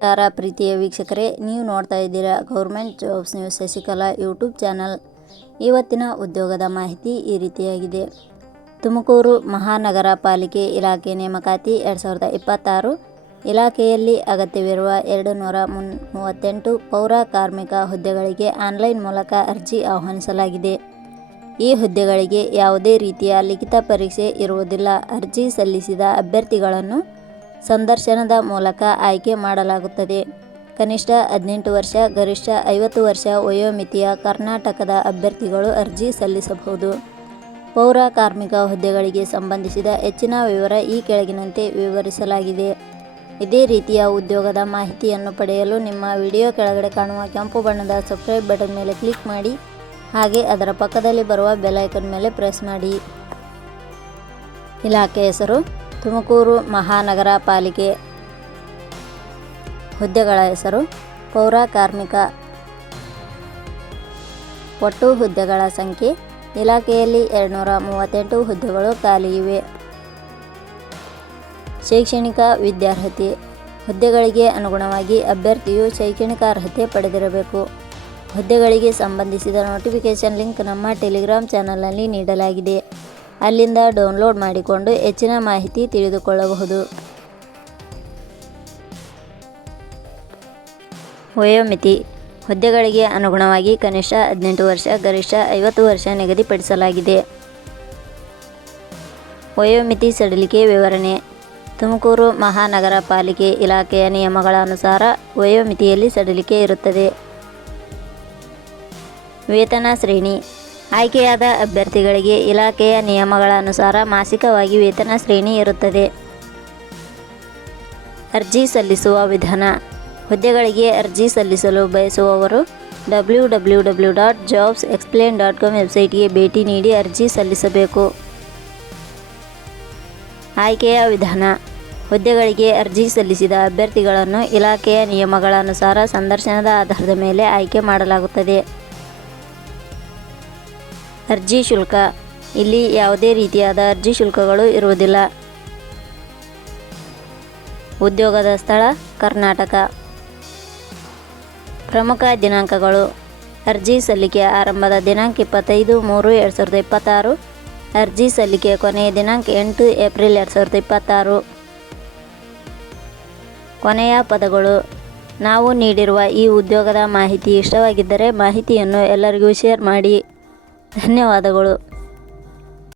ನಮಸ್ಕಾರ ಪ್ರೀತಿಯ ವೀಕ್ಷಕರೇ, ನೀವು ನೋಡ್ತಾ ಇದ್ದೀರಾ government jobs news Shashikala YouTube channel. ಇವತ್ತಿನ ಉದ್ಯೋಗದ ಮಾಹಿತಿ ಈ ರೀತಿಯಾಗಿದೆ. ತುಮಕೂರು ಮಹಾನಗರ ಪಾಲಿಕೆ ಇಲಾಖೆ ನೇಮಕಾತಿ 2026 ಇಲಾಖೆಯಲ್ಲಿ ಅಗತ್ಯವಿರುವ 238 ಪೌರ ಕಾರ್ಮಿಕ ಹುದ್ದೆಗಳಿಗೆ ಆನ್ಲೈನ್ ಮೂಲಕ ಅರ್ಜಿ ಆಹ್ವಾನಿಸಲಾಗಿದೆ. ಈ ಹುದ್ದೆಗಳಿಗೆ ಯಾವುದೇ ರೀತಿಯ ಲಿಖಿತ ಪರೀಕ್ಷೆ ಇರುವುದಿಲ್ಲ. ಅರ್ಜಿ ಸಲ್ಲಿಸಿದ ಅಭ್ಯರ್ಥಿಗಳನ್ನು ಸಂದರ್ಶನದ ಮೂಲಕ ಆಯ್ಕೆ ಮಾಡಲಾಗುತ್ತದೆ. ಕನಿಷ್ಠ 18 ವರ್ಷ, ಗರಿಷ್ಠ 50 ವರ್ಷ ವಯೋಮಿತಿಯ ಕರ್ನಾಟಕದ ಅಭ್ಯರ್ಥಿಗಳು ಅರ್ಜಿ ಸಲ್ಲಿಸಬಹುದು. ಪೌರ ಕಾರ್ಮಿಕ ಹುದ್ದೆಗಳಿಗೆ ಸಂಬಂಧಿಸಿದ ಹೆಚ್ಚಿನ ವಿವರ ಈ ಕೆಳಗಿನಂತೆ ವಿವರಿಸಲಾಗಿದೆ. ಇದೇ ರೀತಿಯ ಉದ್ಯೋಗದ ಮಾಹಿತಿಯನ್ನು ಪಡೆಯಲು ನಿಮ್ಮ ವಿಡಿಯೋ ಕೆಳಗಡೆ ಕಾಣುವ ಕೆಂಪು ಬಣ್ಣದ ಸಬ್ಸ್ಕ್ರೈಬ್ ಬಟನ್ ಮೇಲೆ ಕ್ಲಿಕ್ ಮಾಡಿ, ಹಾಗೆ ಅದರ ಪಕ್ಕದಲ್ಲಿ ಬರುವ ಬೆಲ್ ಐಕಾನ್ ಮೇಲೆ ಪ್ರೆಸ್ ಮಾಡಿ. ಇಲಾಖೆ ಹೆಸರು ತುಮಕೂರು ಮಹಾನಗರ ಪಾಲಿಕೆ. ಹುದ್ದೆಗಳ ಹೆಸರು ಪೌರ ಕಾರ್ಮಿಕ. ಒಟ್ಟು ಹುದ್ದೆಗಳ ಸಂಖ್ಯೆ ಇಲಾಖೆಯಲ್ಲಿ 238 ಹುದ್ದೆಗಳು ಖಾಲಿ ಇವೆ. ಶೈಕ್ಷಣಿಕ ವಿದ್ಯಾರ್ಹತೆ. ಹುದ್ದೆಗಳಿಗೆ ಅನುಗುಣವಾಗಿ ಅಭ್ಯರ್ಥಿಯು ಶೈಕ್ಷಣಿಕ ಅರ್ಹತೆ ಪಡೆದಿರಬೇಕು. ಹುದ್ದೆಗಳಿಗೆ ಸಂಬಂಧಿಸಿದ ನೋಟಿಫಿಕೇಷನ್ ಲಿಂಕ್ ನಮ್ಮ ಟೆಲಿಗ್ರಾಮ್ ಚಾನಲ್ನಲ್ಲಿ ನೀಡಲಾಗಿದೆ. ಅಲ್ಲಿಂದ ಡೌನ್ಲೋಡ್ ಮಾಡಿಕೊಂಡು ಹೆಚ್ಚಿನ ಮಾಹಿತಿ ತಿಳಿದುಕೊಳ್ಳಬಹುದು. ವಯೋಮಿತಿ. ಹುದ್ದೆಗಳಿಗೆ ಅನುಗುಣವಾಗಿ ಕನಿಷ್ಠ 18 ವರ್ಷ, ಗರಿಷ್ಠ 50 ವರ್ಷ ನಿಗದಿಪಡಿಸಲಾಗಿದೆ. ವಯೋಮಿತಿ ಸಡಿಲಿಕೆ ವಿವರಣೆ. ತುಮಕೂರು ಮಹಾನಗರ ಪಾಲಿಕೆ ಇಲಾಖೆಯ ನಿಯಮಗಳ ಅನುಸಾರ ವಯೋಮಿತಿಯಲ್ಲಿ ಸಡಿಲಿಕೆ ಇರುತ್ತದೆ. ವೇತನ ಶ್ರೇಣಿ. ಆಯ್ಕೆಯಾದ ಅಭ್ಯರ್ಥಿಗಳಿಗೆ ಇಲಾಖೆಯ ನಿಯಮಗಳ ಅನುಸಾರ ಮಾಸಿಕವಾಗಿ ವೇತನ ಶ್ರೇಣಿ ಇರುತ್ತದೆ. ಅರ್ಜಿ ಸಲ್ಲಿಸುವ ವಿಧಾನ. ಹುದ್ದೆಗಳಿಗೆ ಅರ್ಜಿ ಸಲ್ಲಿಸಲು ಬಯಸುವವರು www.jobsexplain.com ವೆಬ್ಸೈಟ್ಗೆ ಭೇಟಿ ನೀಡಿ ಅರ್ಜಿ ಸಲ್ಲಿಸಬೇಕು. ಆಯ್ಕೆಯ ವಿಧಾನ. ಹುದ್ದೆಗಳಿಗೆ ಅರ್ಜಿ ಸಲ್ಲಿಸಿದ ಅಭ್ಯರ್ಥಿಗಳನ್ನು ಇಲಾಖೆಯ ನಿಯಮಗಳ ಅನುಸಾರ ಸಂದರ್ಶನದ ಆಧಾರದ ಮೇಲೆ ಆಯ್ಕೆ ಮಾಡಲಾಗುತ್ತದೆ. ಅರ್ಜಿ ಶುಲ್ಕ. ಇಲ್ಲಿ ಯಾವುದೇ ರೀತಿಯಾದ ಅರ್ಜಿ ಶುಲ್ಕಗಳು ಇರುವುದಿಲ್ಲ. ಉದ್ಯೋಗದ ಸ್ಥಳ ಕರ್ನಾಟಕ. ಪ್ರಮುಖ ದಿನಾಂಕಗಳು. ಅರ್ಜಿ ಸಲ್ಲಿಕೆ ಆರಂಭದ ದಿನಾಂಕ 25/3/2026. ಅರ್ಜಿ ಸಲ್ಲಿಕೆ ಕೊನೆಯ ದಿನಾಂಕ 8 ಏಪ್ರಿಲ್ 2026. ಕೊನೆಯ ಪದಗಳು. ನಾವು ನೀಡಿರುವ ಈ ಉದ್ಯೋಗದ ಮಾಹಿತಿ ಇಷ್ಟವಾಗಿದ್ದರೆ ಮಾಹಿತಿಯನ್ನು ಎಲ್ಲರಿಗೂ ಶೇರ್ ಮಾಡಿ. ಧನ್ಯವಾದಗಳು.